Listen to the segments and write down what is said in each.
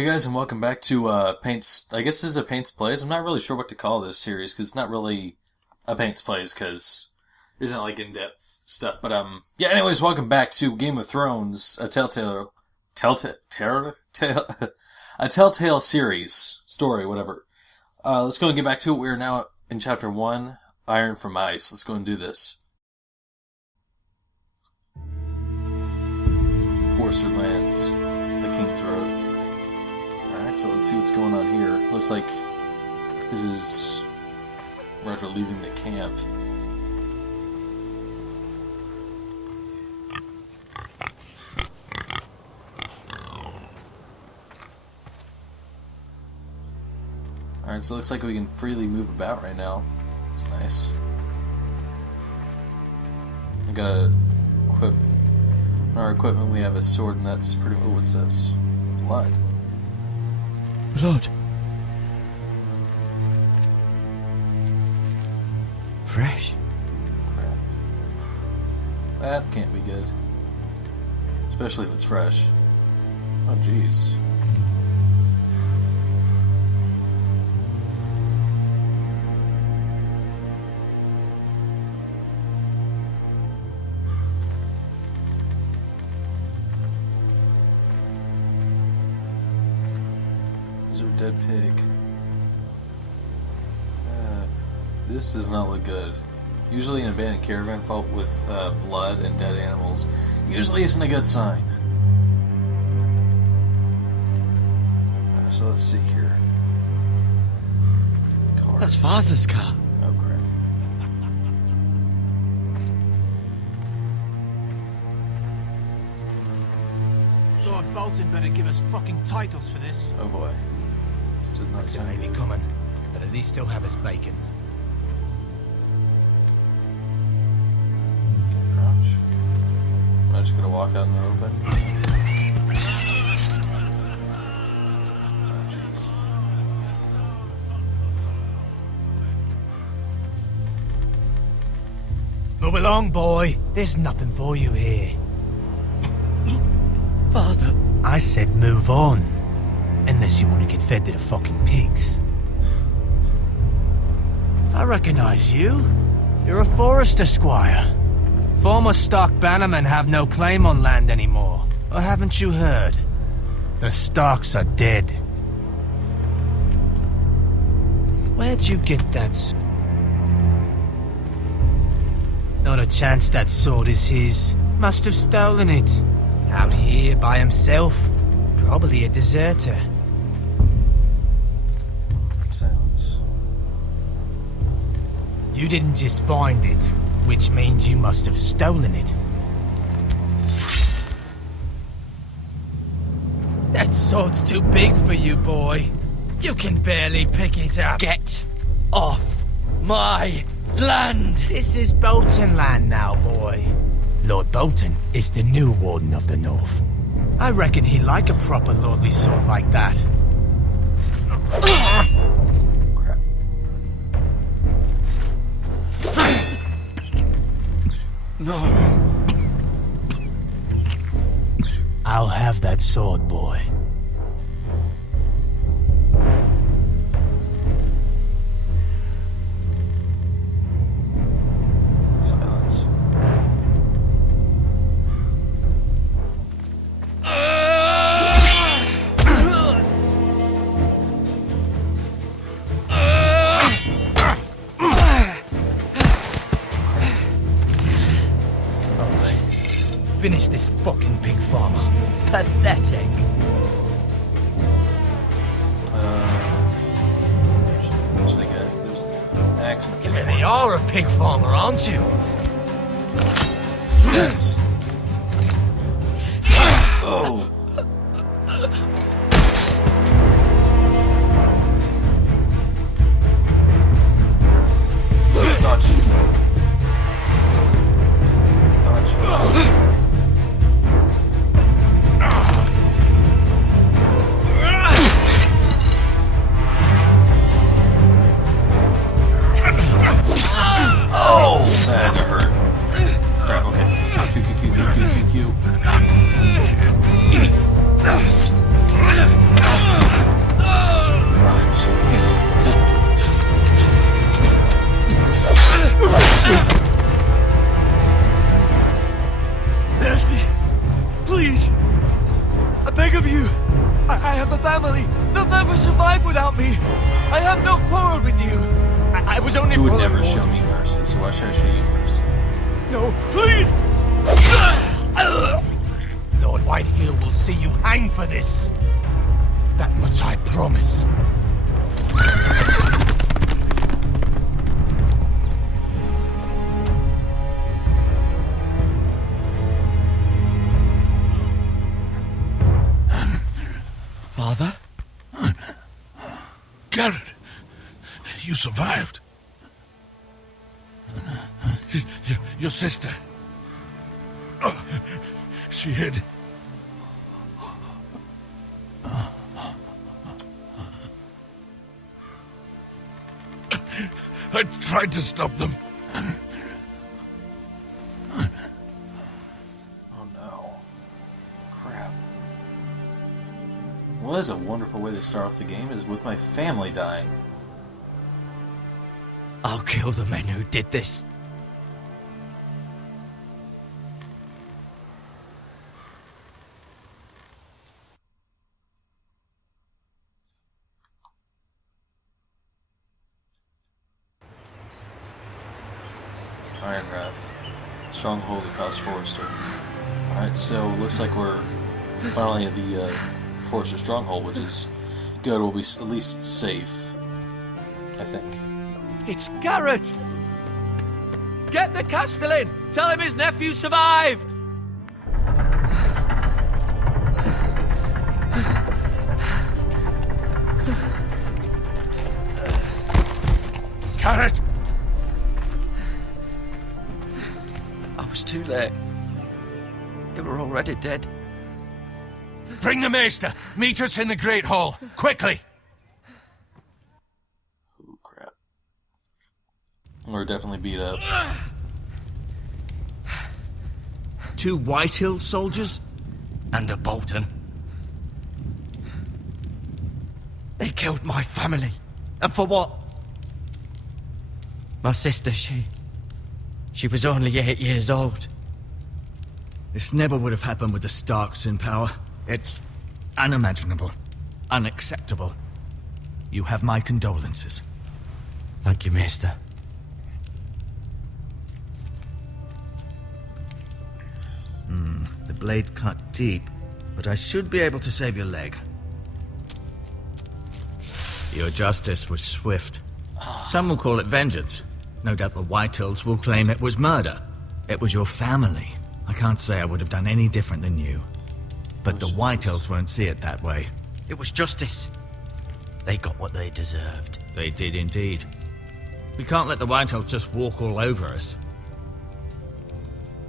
Hey guys, and welcome back to Paint's. I guess this is a Paint's Plays. I'm not really sure what to call this series because it's not really a Paint's Plays because there's not like in-depth stuff. But yeah. Anyways, welcome back to Game of Thrones, a Telltale series story, whatever. Let's go and get back to it. We are now in Chapter 1, Iron from Ice. Let's go and do this. Forster Lands, the King's Road. Alright, so let's see what's going on here. Looks like this is right after leaving the camp. Alright, so it looks like we can freely move about right now. That's nice. We gotta equip our equipment. We have a sword, and that's pretty. Oh, what's this? Blood. Blood. Fresh. Crap. That can't be good. Especially if it's fresh. Oh, jeez. Dead pig. This does not look good. Usually an abandoned caravan filled with blood and dead animals usually isn't a good sign. So let's see here. Car. That's Father's car. Oh crap. Lord Bolton better give us fucking titles for this. Oh boy. Did not It sound may be good. coming, but at least he'll have his bacon. Crouch. Am I just gonna walk out in the open? Oh jeez. Move along, boy. There's nothing for you here. Father. I said move on. Unless you want to get fed to the fucking pigs. I recognize you. You're a Forester squire. Former Stark bannermen have no claim on land anymore. Or haven't you heard? The Starks are dead. Where'd you get that Not a chance that sword is his. Must have stolen it. Out here by himself. Probably a deserter. Silence. You didn't just find it, which means you must have stolen it. That sword's too big for you, boy. You can barely pick it up. Get off my land! This is Bolton land now, boy. Lord Bolton is the new Warden of the North. I reckon he'd like a proper lordly sword like that. Crap. No. I'll have that sword, boy. Silence. Finish this fucking pig farmer. Pathetic. What should I get? There's the axe and You really are a pig farmer, aren't you? Yes. Oh. Dodge. Dodge. Oh, that had to hurt. Crap, okay. Q, Q, Q. have a family. They'll never survive without me. I have no quarrel with you. I was only You would following never show orders. me mercy, so why should I show you mercy? No, please! Lord Whitehill will see you hang for this. That much I promise. Father? Garrett, you survived. Your sister. Oh, she hid. I tried to stop them. Oh no. Crap. Well, that's a wonderful way to start off the game, is with my family dying. I'll kill the men who did this. Iron Wrath. Stronghold across Forrester. Alright, so looks like we're finally at the Forrester Stronghold, which is good. We'll be at least safe. I think. It's Garrett! Get the Castellan! Tell him his nephew survived! Garrett! I was too late. They were already dead. Bring the Maester. Meet us in the Great Hall. Quickly. Ooh, crap. We're definitely beat up. 2 Whitehill soldiers? And a Bolton. They killed my family. And for what? My sister, she was only 8 years old. This never would have happened with the Starks in power. It's unimaginable. Unacceptable. You have my condolences. Thank you, Maester. The blade cut deep, but I should be able to save your leg. Your justice was swift. Some will call it vengeance. No doubt the Whitehills will claim it was murder. It was your family. I can't say I would have done any different than you. But the Whitehills won't see it that way. It was justice. They got what they deserved. They did indeed. We can't let the Whitehills just walk all over us.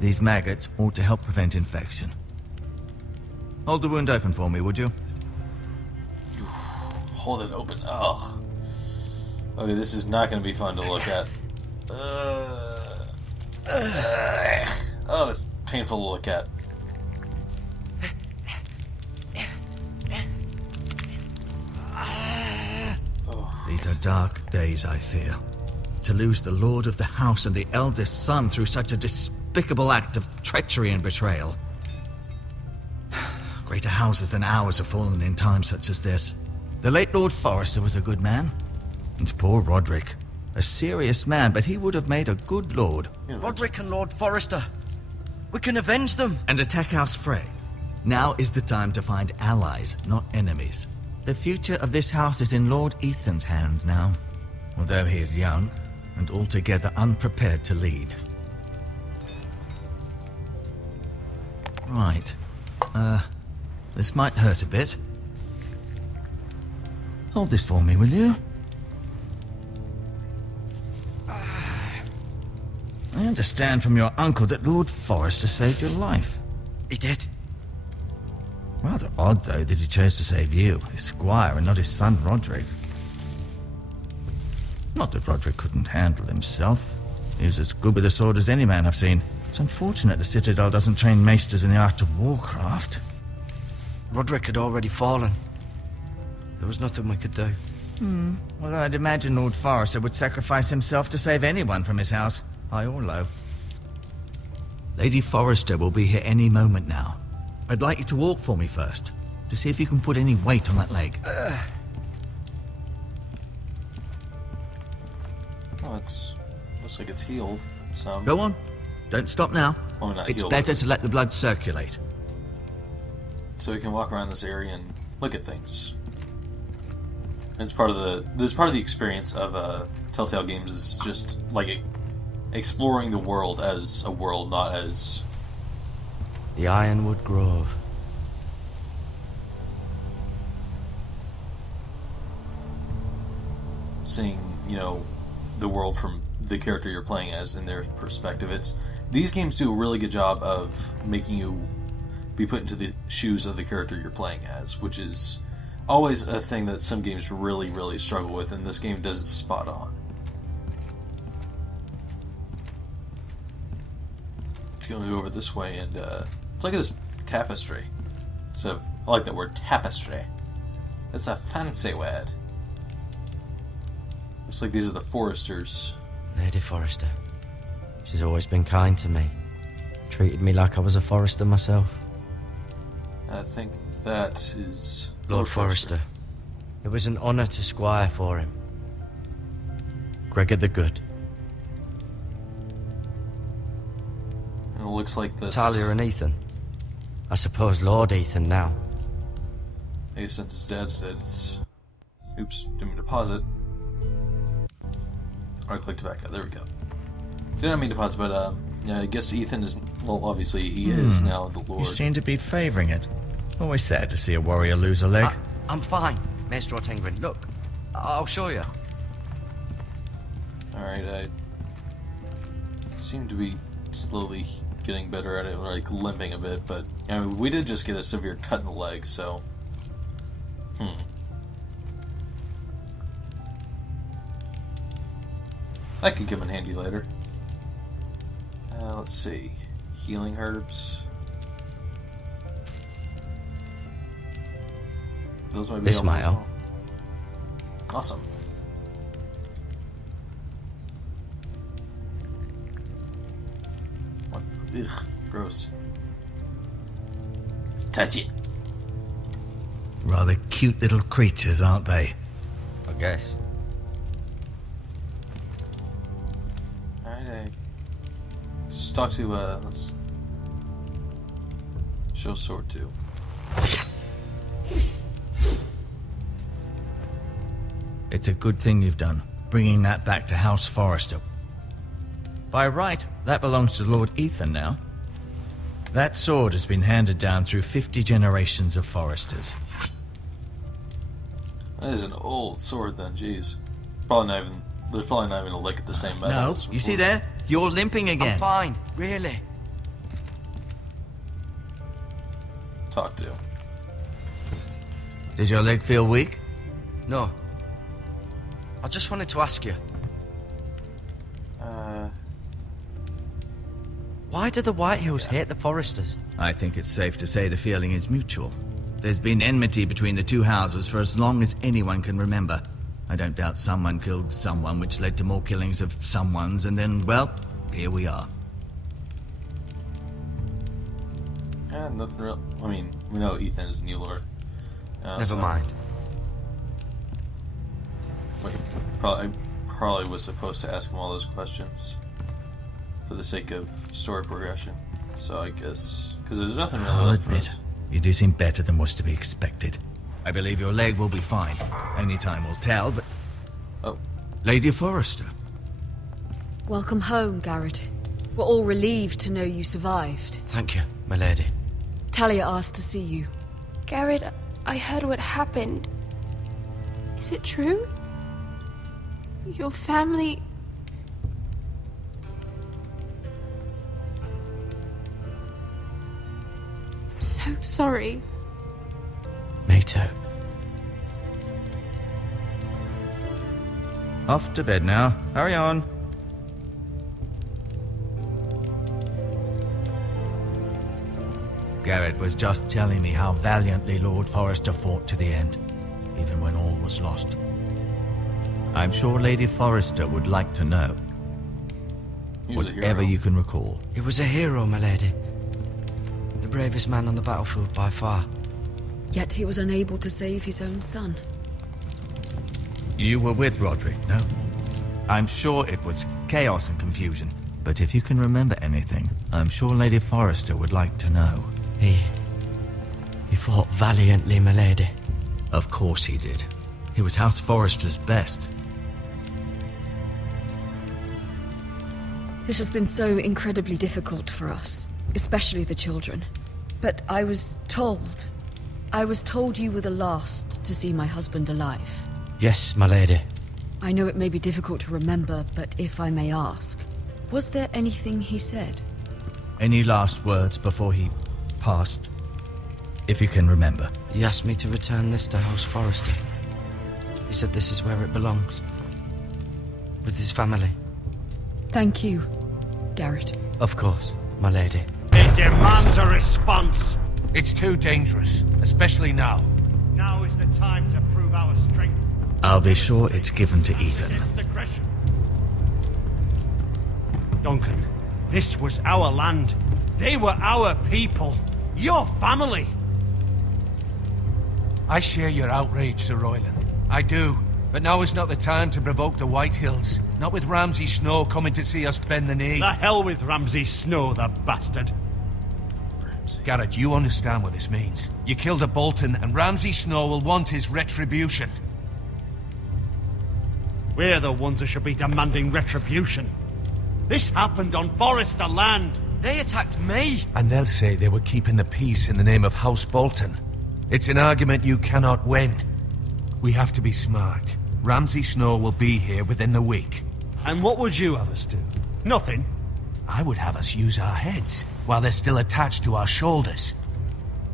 These maggots ought to help prevent infection. Hold the wound open for me, would you? Hold it open. Ugh. Okay, this is not going to be fun to look at. Oh, it's painful to look at. These are dark days, I fear. To lose the lord of the house and the eldest son through such a despicable act of treachery and betrayal. Greater houses than ours have fallen in times such as this. The late Lord Forrester was a good man. And poor Roderick. A serious man, but he would have made a good lord. Roderick and Lord Forrester. We can avenge them. And attack House Frey. Now is the time to find allies, not enemies. The future of this house is in Lord Ethan's hands now. Although he is young, and altogether unprepared to lead. Right. This might hurt a bit. Hold this for me, will you? I understand from your uncle that Lord Forrester saved your life. He did. Rather odd, though, that he chose to save you, his squire, and not his son Roderick. Not that Roderick couldn't handle himself. He was as good with a sword as any man I've seen. It's unfortunate the Citadel doesn't train maesters in the art of warcraft. Roderick had already fallen. There was nothing we could do. Well, I'd imagine Lord Forrester would sacrifice himself to save anyone from his house, high or low. Lady Forrester will be here any moment now. I'd like you to walk for me first. to see if you can put any weight on that leg. Oh, looks like it's healed. So Go on. Don't stop now. Well, not It's healed, better but- to let the blood circulate. so we can walk around this area and look at things. It's part of the experience of Telltale games is just like exploring the world as a world, not as The Ironwood Grove. seeing, the world from the character you're playing as in their perspective. These games do a really good job of making you be put into the shoes of the character you're playing as, which is always a thing that some games really, really struggle with, and this game does it spot on. Going to go over this way, and let's look at this tapestry. I like that word, tapestry. It's a fancy word. Looks like these are the Foresters. Lady Forrester. She's always been kind to me. Treated me like I was a Forrester myself. I think that is Lord Forrester. It was an honour to squire for him. Gregor the Good. And it looks like that's... Talia and Ethan. I suppose Lord Ethan now. I guess since his dad's dead, it's... Oops, didn't mean to pause it. I clicked back out. There we go. Didn't mean to pause, but yeah, I guess Ethan is... Well, obviously he is now the Lord. You seem to be favouring it. Always sad to see a warrior lose a leg. I'm fine, Maester Ortengrin. Look, I'll show you. Alright, I seem to be slowly getting better at it, like limping a bit, but we did just get a severe cut in the leg, so... That could come in handy later. Let's see. Healing herbs. Those might be This helpful might as help. well. Awesome. What? Ugh, gross. Let's touch it. Rather cute little creatures, aren't they? I guess. Alright, just talk to, let's show sword too. It's a good thing you've done, bringing that back to House Forrester. By right, that belongs to Lord Ethan now. That sword has been handed down through 50 generations of Forresters. That is an old sword then, jeez. There's probably not even a lick at the same metal. No, as you see before. there? You're limping again. I'm fine, really. Talk to. Does your leg feel weak? No. I just wanted to ask you. Why do the Whitehills hate the Forresters? I think it's safe to say the feeling is mutual. There's been enmity between the two houses for as long as anyone can remember. I don't doubt someone killed someone, which led to more killings of someones, and then, well, here we are. Nothing real. I mean, we know Ethan is the new Lord. Never mind. Wait, I probably was supposed to ask him all those questions for the sake of story progression. So I guess because there's nothing really I'll left for admit, us. you do seem better than was to be expected. I believe your leg will be fine. Only time will tell, but... Oh, Lady Forrester. Welcome home, Garrett. We're all relieved to know you survived. Thank you, my lady. Talia asked to see you. Garrett, I heard what happened. Is it true? Your family... I'm so sorry. Me too. Off to bed now. Hurry on. Garrett was just telling me how valiantly Lord Forrester fought to the end, even when all was lost. I'm sure Lady Forrester would like to know. he was a Whatever hero. you can recall. He was a hero, my lady. The bravest man on the battlefield by far. Yet he was unable to save his own son. You were with Roderick, no? I'm sure it was chaos and confusion. But if you can remember anything, I'm sure Lady Forrester would like to know. He fought valiantly, my lady. Of course he did. He was House Forrester's best. This has been so incredibly difficult for us, especially the children. But I was told you were the last to see my husband alive. Yes, my lady. I know it may be difficult to remember, but if I may ask, was there anything he said? Any last words before he passed? If you can remember. He asked me to return this to House Forrester. He said this is where it belongs. With his family. Thank you, Garrett. Of course, my lady. It demands a response. It's too dangerous, especially now. Now is the time to prove our strength. I'll be sure it's given to Ethan. Against aggression. Duncan, this was our land. They were our people. Your family. I share your outrage, Sir Royland. I do. But now is not the time to provoke the Whitehills. Not with Ramsay Snow coming to see us bend the knee. The hell with Ramsay Snow, the bastard. Garrett, you understand what this means. You killed a Bolton, and Ramsay Snow will want his retribution. We're the ones that should be demanding retribution. This happened on Forrester land. They attacked me! And they'll say they were keeping the peace in the name of House Bolton. It's an argument you cannot win. We have to be smart. Ramsay Snow will be here within the week. And what would you have us do? Nothing. I would have us use our heads, while they're still attached to our shoulders.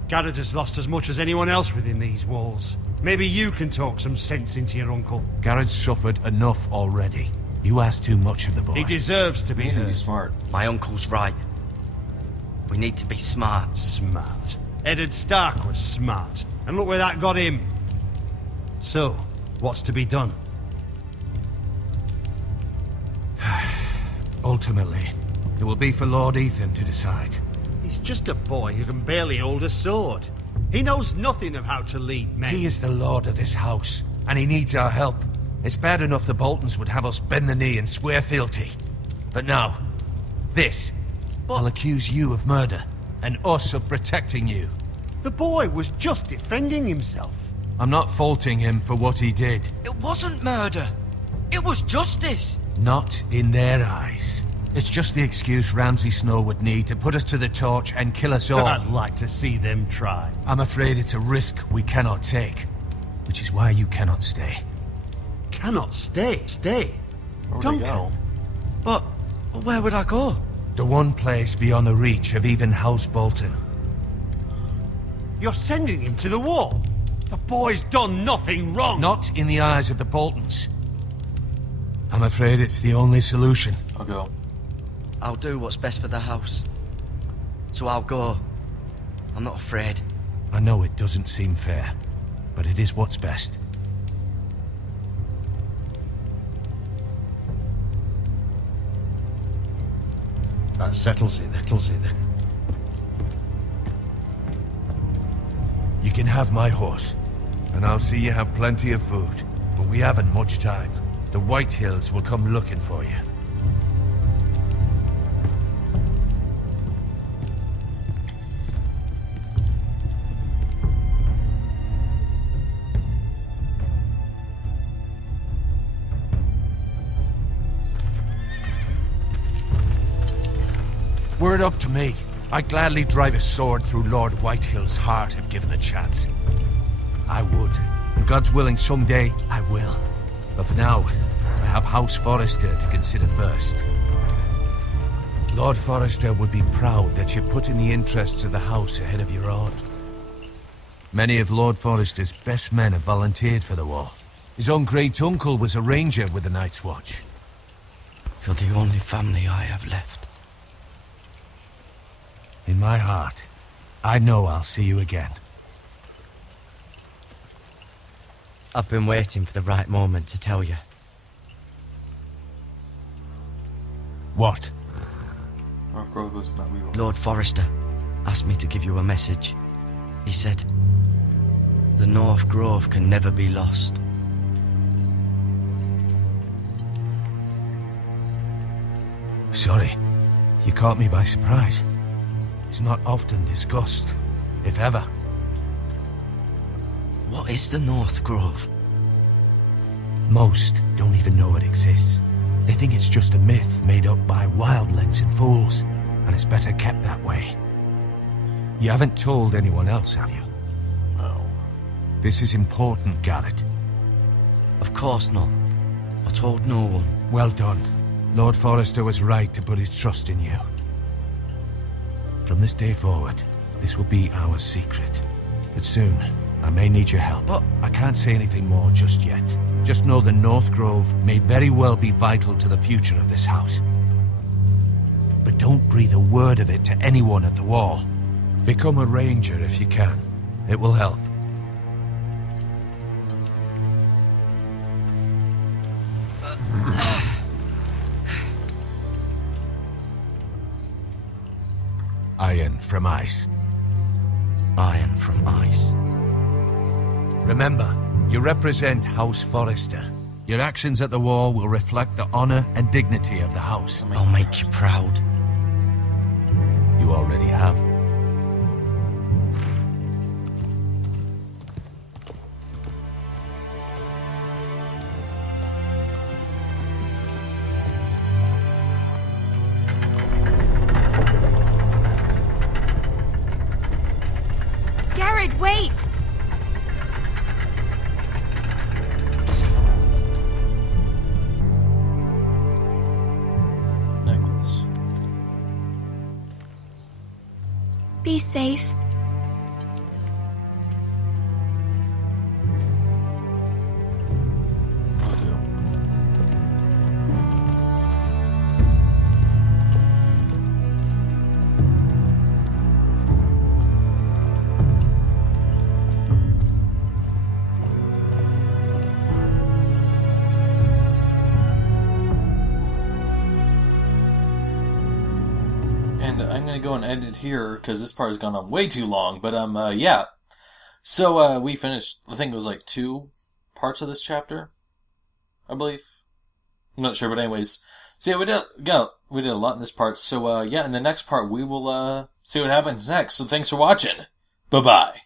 Garrett has lost as much as anyone else within these walls. Maybe you can talk some sense into your uncle. Garrett's suffered enough already. You ask too much of the boy. He deserves to be You need to be heard. smart. My uncle's right. We need to be smart. Smart. Eddard Stark was smart. And look where that got him. So, what's to be done? Ultimately, it will be for Lord Ethan to decide. He's just a boy who can barely hold a sword. He knows nothing of how to lead men. He is the lord of this house, and he needs our help. It's bad enough the Boltons would have us bend the knee and swear fealty. But now, this. I'll accuse you of murder, and us of protecting you. The boy was just defending himself. I'm not faulting him for what he did. It wasn't murder. It was justice. Not in their eyes. It's just the excuse Ramsay Snow would need to put us to the torch and kill us all. I'd like to see them try. I'm afraid it's a risk we cannot take, which is why you cannot stay. Cannot stay. Stay. Where would Duncan. they go? But where would I go? The one place beyond the reach of even House Bolton. You're sending him to the wall. The boy's done nothing wrong. Not in the eyes of the Boltons. I'm afraid it's the only solution. I'll go. I'll do what's best for the house. So I'll go. I'm not afraid. I know it doesn't seem fair, but it is what's best. That settles it then. You can have my horse, and I'll see you have plenty of food. But we haven't much time. The Whitehills will come looking for you. Were it up to me, I'd gladly drive a sword through Lord Whitehill's heart if given a chance. I would. And God's willing, someday I will. But for now, I have House Forrester to consider first. Lord Forrester would be proud that you're putting the interests of the house ahead of your own. Many of Lord Forrester's best men have volunteered for the war. His own great-uncle was a ranger with the Night's Watch. You're the only family I have left. In my heart, I know I'll see you again. I've been waiting for the right moment to tell you. What? Northgrove was not real. Lord Forrester asked me to give you a message. He said, The North Grove can never be lost. Sorry, you caught me by surprise. It's not often discussed, if ever. What is the North Grove? Most don't even know it exists. They think it's just a myth made up by wildlings and fools, and it's better kept that way. You haven't told anyone else, have you? No. This is important, Garrett. Of course not. I told no one. Well done. Lord Forrester was right to put his trust in you. From this day forward, this will be our secret. But soon, I may need your help. But I can't say anything more just yet. Just know the North Grove may very well be vital to the future of this house. But don't breathe a word of it to anyone at the Wall. Become a ranger if you can. It will help. Iron from ice. iron from ice. Remember, you represent House Forrester. Your actions at the Wall will reflect the honor and dignity of the house. I'll make you proud. You already have. Garrett, wait! Necklace. Be safe. Will do. And I'm gonna go and end it here because this part has gone on way too long. But yeah. So we finished. I think it was like 2 parts of this chapter, I believe. I'm not sure, but anyways. So yeah, we did a lot in this part. So yeah, in the next part we will see what happens next. So thanks for watching. Bye bye.